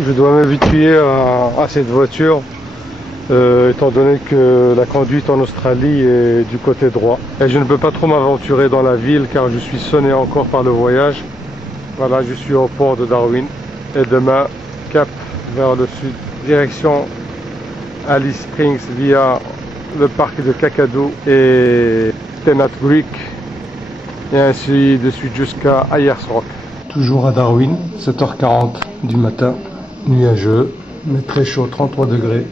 Je dois m'habituer à cette voiture, étant donné que la conduite en Australie est du côté droit. Et je ne peux pas trop m'aventurer dans la ville car je suis sonné encore par le voyage. Voilà, je suis au port de Darwin. Et demain, cap vers le sud, direction Alice Springs via le parc de Kakadu et Tennant Creek. Et ainsi de suite jusqu'à Ayers Rock. Toujours à Darwin, 7h40 du matin, nuageux, mais très chaud, 33 degrés.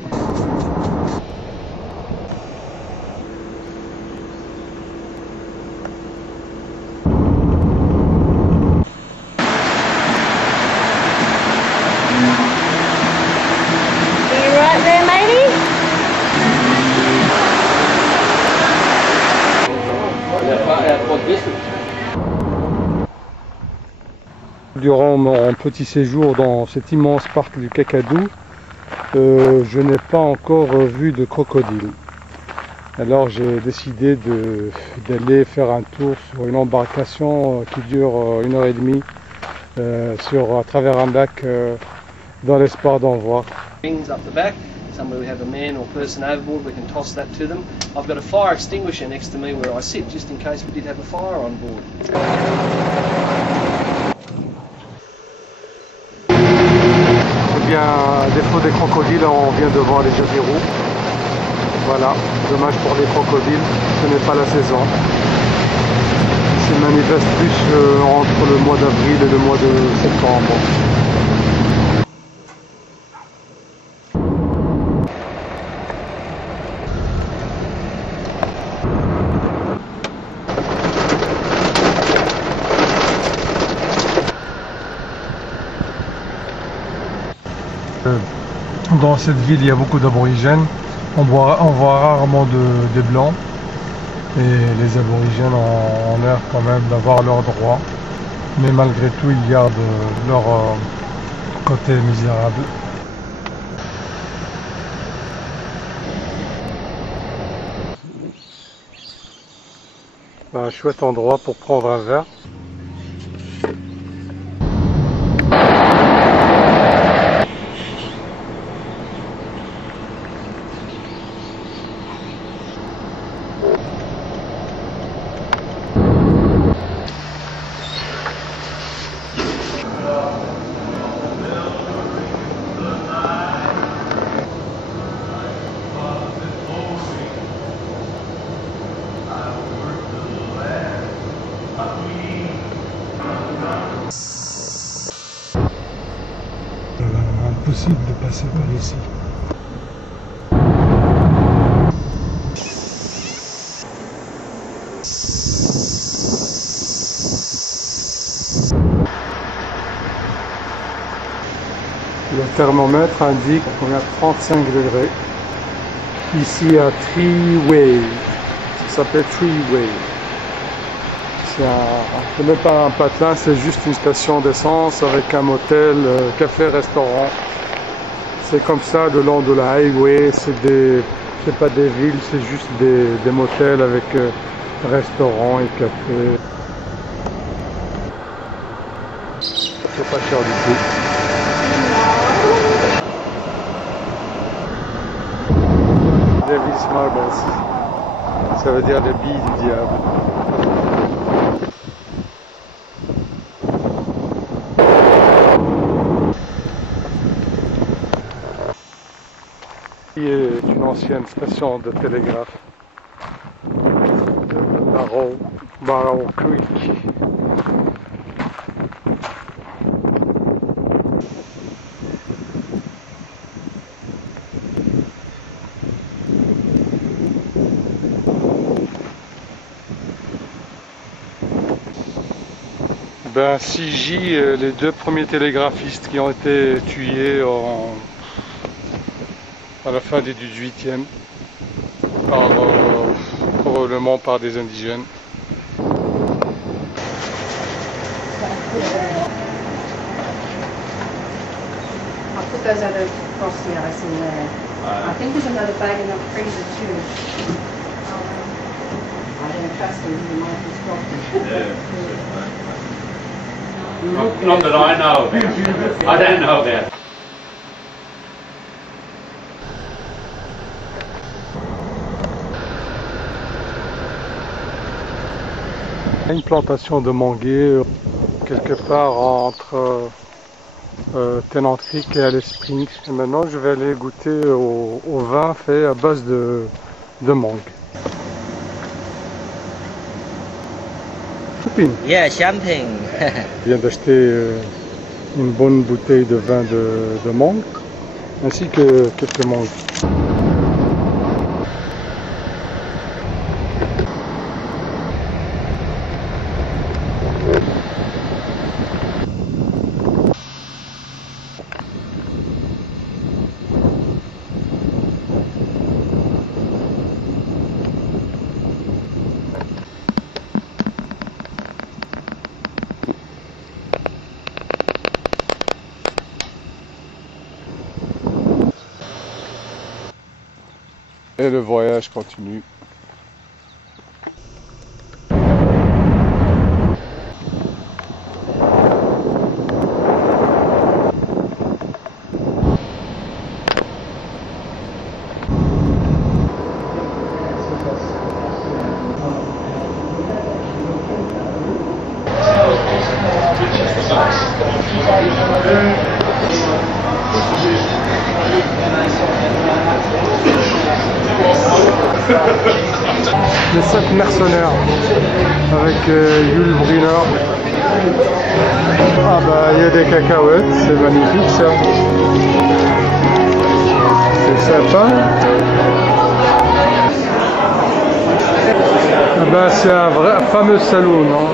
Durant mon petit séjour dans cet immense parc du Kakadu, je n'ai pas encore vu de crocodile. Alors j'ai décidé d'aller faire un tour sur une embarcation qui dure 1h30 à travers un lac dans l'espoir d'en voir. Somewhere we have a man or person overboard, we can toss that to them. I've got a fire extinguisher next to me where I sit just in case we did have a fire on board. Eh bien, à défaut des crocodiles, on vient de voir les jabiros. Voilà, dommage pour les crocodiles, ce n'est pas la saison. Ils se manifestent plus entre le mois d'avril et le mois de septembre. Dans cette ville, il y a beaucoup d'aborigènes. On voit rarement des blancs. Et les aborigènes ont l'air quand même d'avoir leurs droits. Mais malgré tout, ils gardent leur côté misérable. Un chouette endroit pour prendre un verre. Impossible de passer par ici. Le thermomètre indique qu'on est à 35 degrés. Ici à Treeway. Ça s'appelle Treeway. Ce n'est pas un patelin, c'est juste une station d'essence avec un motel, café, restaurant. C'est comme ça le long de la highway, c'est pas des villes, c'est juste des motels avec restaurant et café. C'est pas cher du tout. Devil's Marbles, ça veut dire les billes du diable. Est une ancienne station de télégraphe de Barrow Creek. Ben, CJ, les deux premiers télégraphistes qui ont été tués à la fin du 18e, probablement par des indigènes. I'll put those other frosty ice in there. I think there's another bag in the freezer too. I don't trust him, he might be frosty. Not that I know about. I don't know about. Une plantation de manguiers quelque part entre Tennant Creek et Alice Springs. Et maintenant je vais aller goûter au vin fait à base de mangue. Choupine. Yeah, champagne. Je viens d'acheter une bonne bouteille de vin de mangue ainsi que quelques mangues. Et le voyage continue. Les 7 mercenaires avec Yul Brynner. Ah bah il y a des cacahuètes, c'est magnifique ça. C'est sympa. Ah bah c'est un vrai fameux saloon, hein.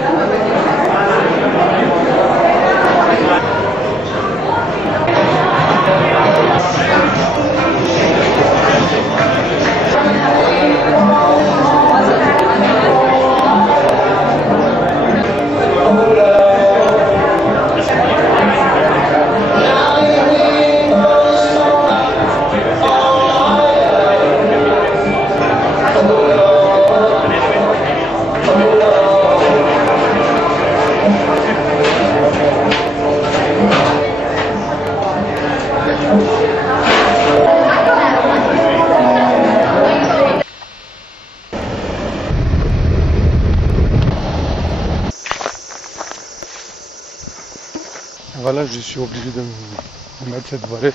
Voilà, je suis obligé de me mettre cette voilette,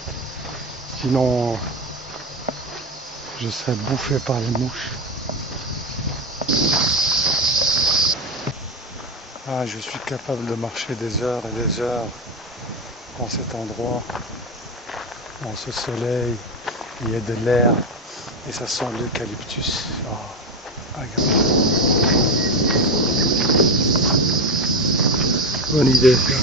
sinon je serais bouffé par les mouches. Ah, je suis capable de marcher des heures et des heures dans cet endroit, dans ce soleil, il y a de l'air et ça sent l'eucalyptus. Oh, agréable. Bonne idée ça.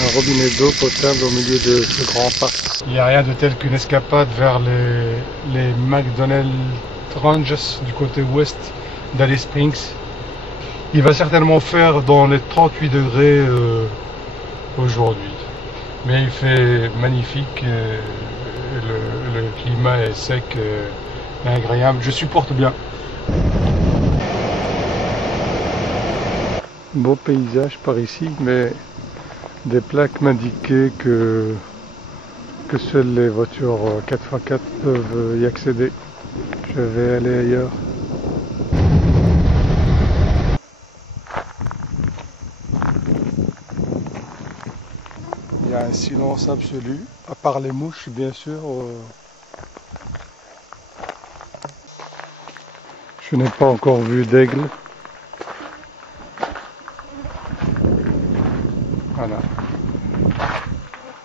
Un robinet d'eau potable au milieu de ce grand parc. Il n'y a rien de tel qu'une escapade vers les McDonald's Ranges du côté ouest d'Alice Springs. Il va certainement faire dans les 38 degrés aujourd'hui. Mais il fait magnifique, le climat est sec et agréable. Je supporte bien. Beau paysage par ici, mais des plaques m'indiquaient que seules les voitures 4x4 peuvent y accéder. Je vais aller ailleurs. Il y a un silence absolu, à part les mouches bien sûr. Je n'ai pas encore vu d'aigle. Voilà.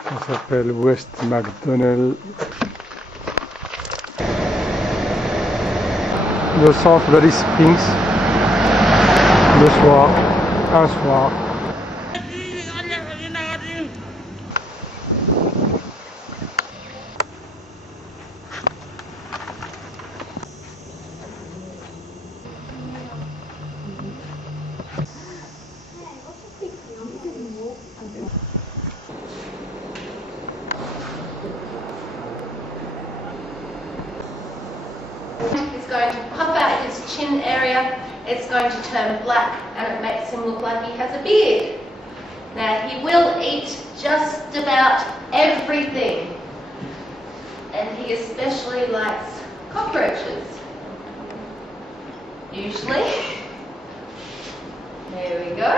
Ça s'appelle West McDonald. Le centre d'Alice Springs. Le soir. Un soir. It's going to puff out his chin area, it's going to turn black, and it makes him look like he has a beard. Now he will eat just about everything, and he especially likes cockroaches. Usually. There There we go.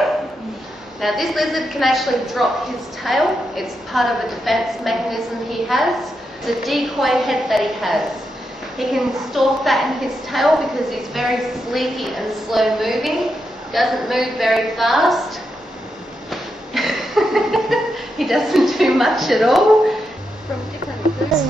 Now this lizard can actually drop his tail. It's part of a defense mechanism he has. It's a decoy head that he has. He can store fat in his tail because he's very sleepy and slow moving. Doesn't move very fast. He doesn't do much at all. From different foods.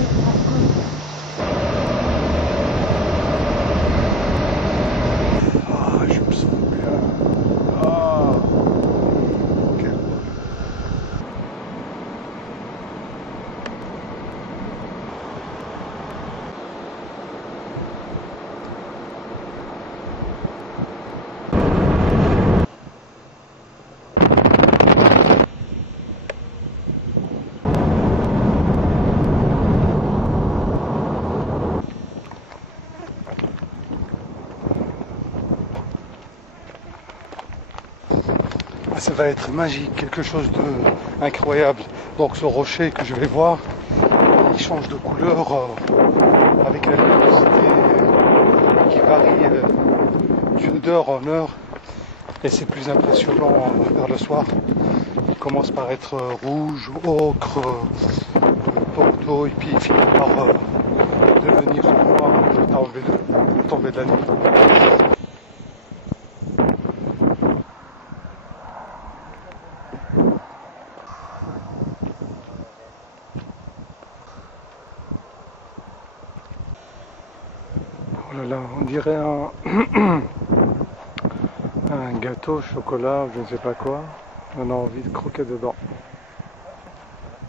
Ça va être magique, quelque chose d'incroyable. Donc ce rocher que je vais voir, il change de couleur avec la luminosité qui varie d'heure en heure. Et c'est plus impressionnant vers le soir. Il commence par être rouge, ocre, bordeaux, et puis il finit par devenir noir le tomber de la nuit. Oh là là, on dirait un gâteau au chocolat, je ne sais pas quoi. On a envie de croquer dedans.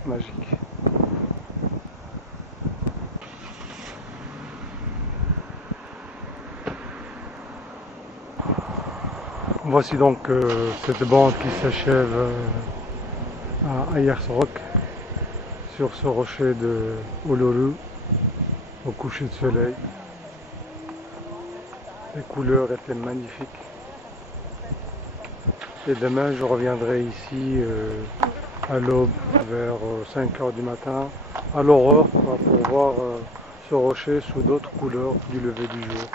Magique. Voici donc cette bande qui s'achève à Ayers Rock, sur ce rocher de Uluru, au coucher de soleil. Les couleurs étaient magnifiques. Et demain, je reviendrai ici à l'aube, vers 5 h du matin, à l'aurore, pour voir ce rocher sous d'autres couleurs du lever du jour.